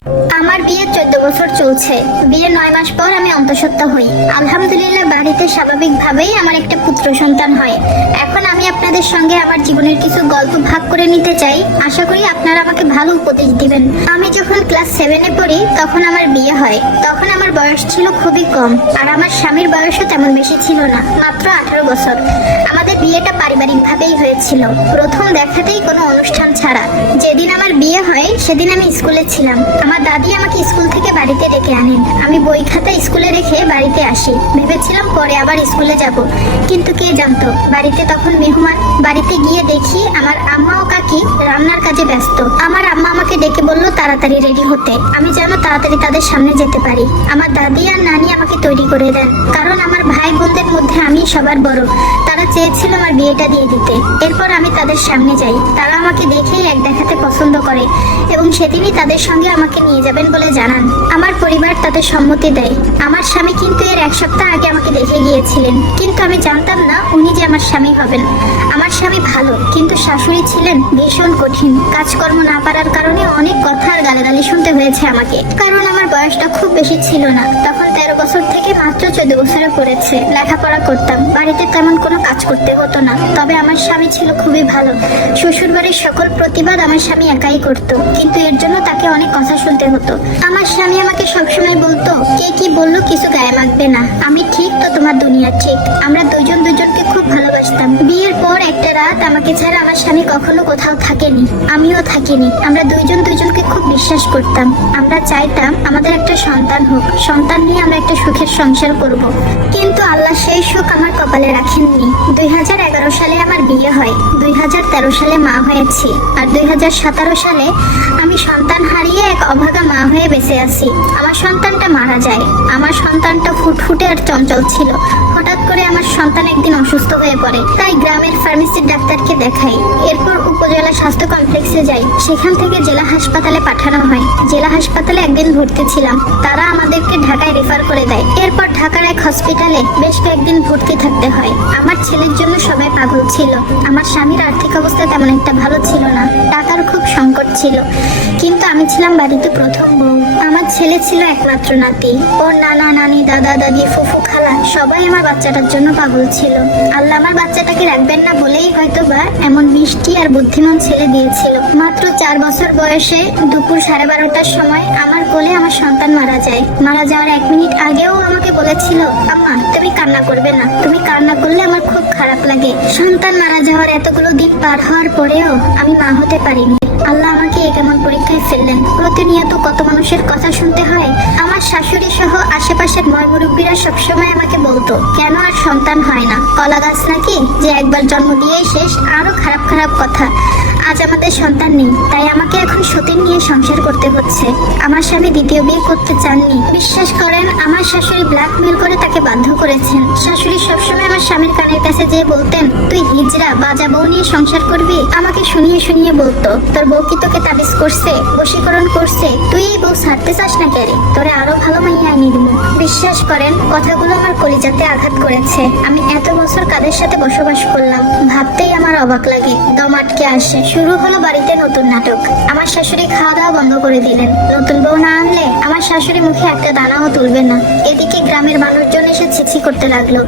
আমার বিয়ে 14 বছর চলছে। বিয়ে 9 মাস পর আমি অন্তঃসত্ত্বা হই। আলহামদুলিল্লাহ, বাড়িতে স্বাভাবিকভাবেই আমার একটা পুত্র সন্তান হয়। এখন আমি আপনাদের সঙ্গে আমার জীবনের কিছু গল্প ভাগ করে নিতে চাই। আশা করি আপনারা আমাকে ভালো উপদেশ দিবেন। আমি যখন ক্লাস 7-এ পড়ি তখন আমার বিয়ে হয়। তখন আমার বয়স ছিল খুবই কম, আর আমার স্বামীর বয়সও তেমন বেশি ছিল না, মাত্র 18 বছর। আমাদের বিয়েটা পারিবারিকভাবেই হয়েছিল, প্রথম দেখাতেই কোনো অনুষ্ঠান ছাড়া। যেদিন আমার বিয়ে হয় সেদিন আমি স্কুলে ছিলাম। আমার দাদি আমাকে স্কুল থেকে বাড়িতে ডেকে আনেন। আমি বই খাতা স্কুলে রেখে বাড়িতে আসি। ভেবেছিলাম পরে আবার স্কুলে যাব, কিন্তু কে জানতো বাড়িতে তখন মেহমান। বাড়িতে গিয়ে দেখি আমার আম্মা ও কাকি রান্নার কাজে ব্যস্ত। আমার আম্মা আমাকে ডেকে বলল তাড়াতাড়ি রেডি হতে, আমি যেন তাড়াতাড়ি তাদের সামনে যেতে পারি। আমার দাদি আর নানি আমাকে তৈরি করে দেন, কারণ আমার ভাই বোনদের মধ্যে আমি সবার বড়। তারা চেয়েছিল আমার বিয়েটা দিয়ে দিতে। এরপর আমি তাদের সামনে যাই। তারা আমাকে দেখেই এক দেখাতে পছন্দ করে এবং সেদিনই তাদের সঙ্গে আমাকে নিয়ে যাবেন বলে জানান। আমার পরিবার তাতে সম্মতি দেয়। আমার স্বামী কিন্তু এর 1 সপ্তাহ আগে আমাকে দেখে গিয়েছিলেন, কিন্তু আমি জানতাম না উনি যে আমার স্বামী হবেন। আমার স্বামী ভালো, কিন্তু শাশুড়ি ছিলেন ভীষণ কঠিন। কাজকর্ম না পারার কারণে অনেক কথা আর গালাগালি শুনতে হয়েছে আমাকে, কারণ আমার বয়সটা খুব বেশি ছিল না। তখন 13 বছর থেকে মাত্র 14 বছরে পড়েছে। লেখাপড়া করতাম, বাড়িতে তেমন কোনো কাজ করতে হতো না। তবে আমার স্বামী ছিল খুবই ভালো। শ্বশুর বাড়ির সকল প্রতিবাদ আমার স্বামী একাই করত, কিন্তু এর জন্য তাকে অনেক কথা শুনতে হতো। আমার স্বামী আমাকে সবসময় বলতো, কে কি বললো কিছু গায়ে মাখবে না, আমি ঠিক তো তোমার দুনিয়া ঠিক। আমরা দুজন দুজনকে খুব ভালোবাসতাম। বিয়ের পর একটা রাত আমাকে ছাড়া আমার স্বামী কখনো কোথাও থাকেনি, আমিও থাকিনি। আমরা দুইজন দুজনকে খুব বিশ্বাস করতাম। আমরা চাইতাম আমাদের একটা সন্তান হোক, সন্তান নিয়ে আমরা একটা সুখের সংসার করব। কিন্তু আল্লাহ সেই সুখ আমার কপালে রাখেননি। 2011 সালে আমার বিয়ে হয়, 2013 সালে মা হয়েছি, আর 2017 সালে আমি সন্তান হারিয়ে এক অভাগা মা হয়ে বেঁচে আছি। আমার সন্তানটা মারা যায়। আমার সন্তানটা ফুটফুটে আর চঞ্চল ছিল। হঠাৎ করে আমার সন্তান একদিন অসুস্থ হয়ে পড়ে, তাই গ্রামের ফার্মেসির ডাক্তারকে দেখাই। এরপর উপজেলা স্বাস্থ্য কমপ্লেক্সে যাই, সেখান থেকে জেলা হাসপাতালে পাঠানো হয়। জেলা হাসপাতালে একদিন ভর্তি ছিলাম, তারা আমাদেরকে ঢাকায় রেফার করে দেয়। এরপর ঢাকার এক হসপিটালে বেশ কয়েকদিন ভর্তি থাকতে হয়। আমার ছেলের জন্য সবাই পাগল ছিল। আমার স্বামীর আর্থিক অবস্থা তেমন একটা ভালো ছিল না, টাকার খুব সংকট ছিল, কিন্তু আমি ছিলাম বাড়িতে প্রথম বউ। আমার ছেলে ছিল একমাত্র নাতি। ওর নানা নানি, দাদা দাদি, ফুফু খালা সবাই আমার বাচ্চাটার জন্য পাগল ছিল। আল্লাহ আমার বাচ্চাটাকে রাখবেন না বলেই হয়তো বা এমন মিষ্টি আর বুদ্ধিমান ছেলে দিয়েছিল। মাত্র 4 বছর বয়সে দুপুর 12:30টার সময় আমার কোলে আমার সন্তান মারা যায়। মারা যাওয়ার 1 মিনিট আগেও আমাকে বলেছিল, আম্মা তুমি কান্না করবে না, তুমি কান্না করলে আমার খুব খারাপ লাগে। সন্তান মারা যাওয়ার এতগুলো দিন পার হওয়ার পরেও আমি মা হতে পারিনি। আল্লাহ আমাকে কেমন পরীক্ষায় ফেললেন। প্রতিনিয়ত কত মানুষের কথা শুনতে হয়। আমার শাশুড়ি সহ আশেপাশের ময়মুরব্বীরা সবসময় আমাকে বলতো, কেন আর সন্তান হয় না, কলা গাছ নাকি যে একবার জন্ম দিয়েই শেষ, আরো খারাপ খারাপ কথা। আজ আমাদের সন্তান নেই, তাই আমাকে এখন সতীন নিয়ে সংসার করতে হচ্ছে। আমার স্বামী দ্বিতীয় বিয়ে করতে চাননি। বিশ্বাস করেন, আমার শাশুড়ি ব্ল্যাকমেল করে তাকে বাধ্য করেছেন। শাশুড়ি সবসময় আমার স্বামীর কানের কাছে যেয়ে বলতেন, তুই হিজড়া বাজা বউ নিয়ে সংসার করবি। আমাকে শুনিয়ে শুনিয়ে বলতো, তোর বউ কি তোকে তাবিজ করছে, বশীকরণ করছে, তুই এই বউ ছাড়তে চাস না কেন, তোরে আরো ভালো মাইয়া আনি দিব। বিশ্বাস করেন, কথাগুলো আমার কলিজাতে আঘাত করেছে। আমি এত বছর কাদের সাথে বসবাস করলাম, ভাবতেই আমার অবাক লাগে, দম আটকে আসে। শুরু হলো বাড়িতে নতুন নাটক। আমার শাশুড়ি খাওয়া দাওয়া বন্ধ করে দিলেন। নতুন বউ না আনলে আমার শাশুড়ি মুখে একটা দানাও তুলবে না। এদিকে গ্রামের মানুষজন এসে ছিছি করতে লাগলো,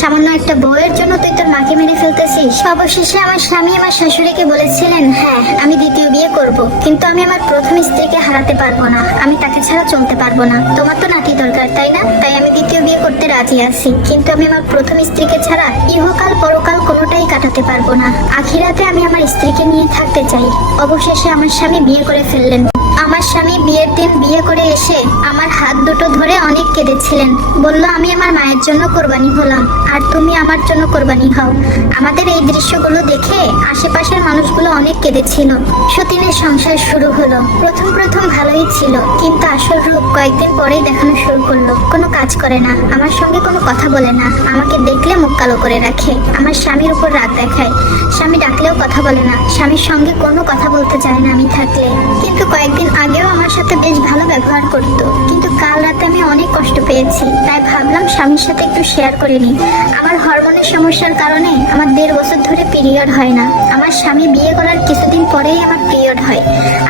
সামান্য একটা বউয়ের জন্য তুই তোর মাকে মেরে ফেলতেছিস। অবশেষে আমার স্বামী আমার শাশুড়িকে বলেছিলেন, হ্যাঁ আমি দ্বিতীয় বিয়ে করব, কিন্তু আমি আমার প্রথম স্ত্রীকে হারাতে পারবো না, আমি তাকে ছাড়া চলতে পারবো না। তোমার তো নাতি দরকার তাই না, তাই আমি দ্বিতীয় বিয়ে করতে রাজি আছি, কিন্তু আমি আমার প্রথম স্ত্রীকে ছাড়া ইহকাল পরকাল কোনোটাই কাটাতে পারবো না। আখিরাতে আমি আমার স্ত্রীকে নিয়ে থাকতে চাই। অবশেষে আমার স্বামী বিয়ে করে ফেললেন। আমার স্বামী বিয়ের দিন বিয়ে করে এসে আমার হাত দুটো ধরে অনেক কেঁদেছিলেন। বলল, আমি আমার মায়ের জন্য কোরবানি হলাম, আর তুমি আমার জন্য কোরবানি হও। আমাদের এই দৃশ্যগুলো দেখে আশেপাশের মানুষগুলো অনেক কেঁদেছিল। সতীনের সংসার শুরু হলো। প্রথম প্রথম ভালোই ছিল, কিন্তু আসল রূপ কয়েকদিন পরেই দেখানো শুরু করলো। কোনো কাজ করে না, আমার সঙ্গে কোনো কথা বলে না, আমাকে দেখলে মুখ কালো করে রাখে। আমার স্বামীর উপর রাগ দেখায়। স্বামী ডাকলেও কথা বলে না, স্বামীর সঙ্গে কোনো কথা বলতে চায় না আমি থাকলে। কিন্তু কয়েকদিন আগেও আমার আমার সাথে বেশ ভালো ব্যবহার করত, কিন্তু কাল রাতে আমি অনেক কষ্ট পেয়েছি, তাই ভাবলাম স্বামীর সাথে একটু শেয়ার করে নিই। আমার হরমোনের সমস্যার কারণে আমার 1.5 বছর ধরে পিরিয়ড হয় না। আমার স্বামী বিয়ে করার কিছুদিন পরেই আমার পিরিয়ড হয়,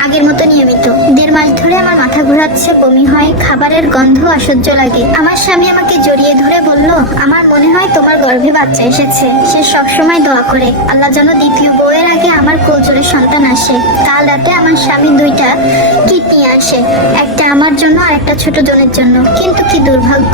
আগের মতো নিয়মিত। 1.5 মাস ধরে আমার মাথা ঘোরাচ্ছে, বমি হয়, খাবারের গন্ধ অসহ্য লাগে। আমার স্বামী আমাকে জড়িয়ে ধরে বলল, আমার মনে হয় তোমার গর্ভে বাচ্চা এসেছে। সে সবসময় দোয়া করে আল্লাহ যেন দ্বিতীয় বউয়ের আগে আমার কোলজোরে সন্তান আসে। কাল রাতে আমার স্বামী 2টা কিট নিয়ে আসে, একটা আমার জন্য আর একটা ছোট জনের জন্য। কিন্তু কি দুর্ভাগ্য,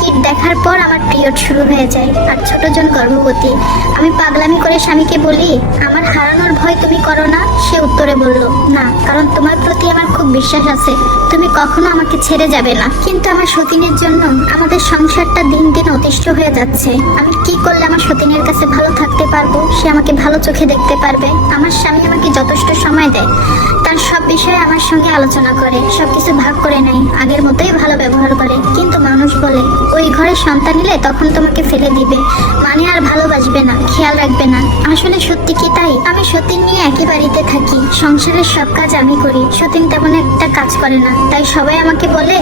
কিট দেখার পর আমার পিরিয়ড শুরু হয়ে যায় আর ছোট জন গর্ভবতী। আমি পাগলামি করে স্বামীকে বলি, আমার হারানোর ভয় তুমি করো না? সে উত্তরে বলল, না, কারণ তোমার প্রতি আমার খুব বিশ্বাস আছে, তুমি কখনো আমাকে ছেড়ে যাবে না। কিন্তু আমার সতীনের জন্য আমাদের সংসারটা দিন দিন অতিষ্ঠ হয়ে যাচ্ছে। আমি কি করলে আমার সতীনের কাছে ভালো থাকতে পারবো, সে আমাকে ভালো চোখে দেখতে পারবে? আমার স্বামী আমাকে যথেষ্ট সময় দেয়, তার সব বিষয়ে আমার সঙ্গে আলোচনা করে, সবকিছু ভাগ করে নেয়, আগের মতোই ভালো ব্যবহার করে। কিন্তু মানুষ বলে ওই ঘরে সন্তান নিলে তখন তোমাকে ফেলে দিবে, মানে আর ভালোবাসবে না, খেয়াল রাখবে না। আসলে সত্যি কি তাই? আমি সতীন নিয়ে একই বাড়িতে থাকি, সংসারের সব কাজ আমি করি, সতীন তেমন একটা কাজ করে না, তাই সবাই আমাকে বলে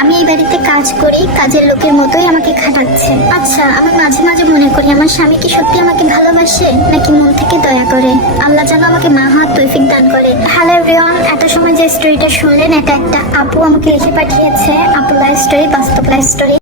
আমি এই বাড়িতে কাজ করি, কাজের লোকের মতোই আমাকে খাটাচ্ছে। আচ্ছা, আমি মাঝে মাঝে মনে করি আমার স্বামী কি সত্যি আমাকে ভালোবাসে, নাকি মন থেকে দয়া করে? আল্লাহ যেন আমাকে মা হওয়ার তৌফিক দান করে। হ্যালো এভরিওয়ান, এত সময় যে স্টোরিটা শুনলেন, এটা একটা আপু আমাকে লিখে পাঠিয়েছে। আপু লাইফ স্টোরি, বাস্তব লাইফ স্টোরি।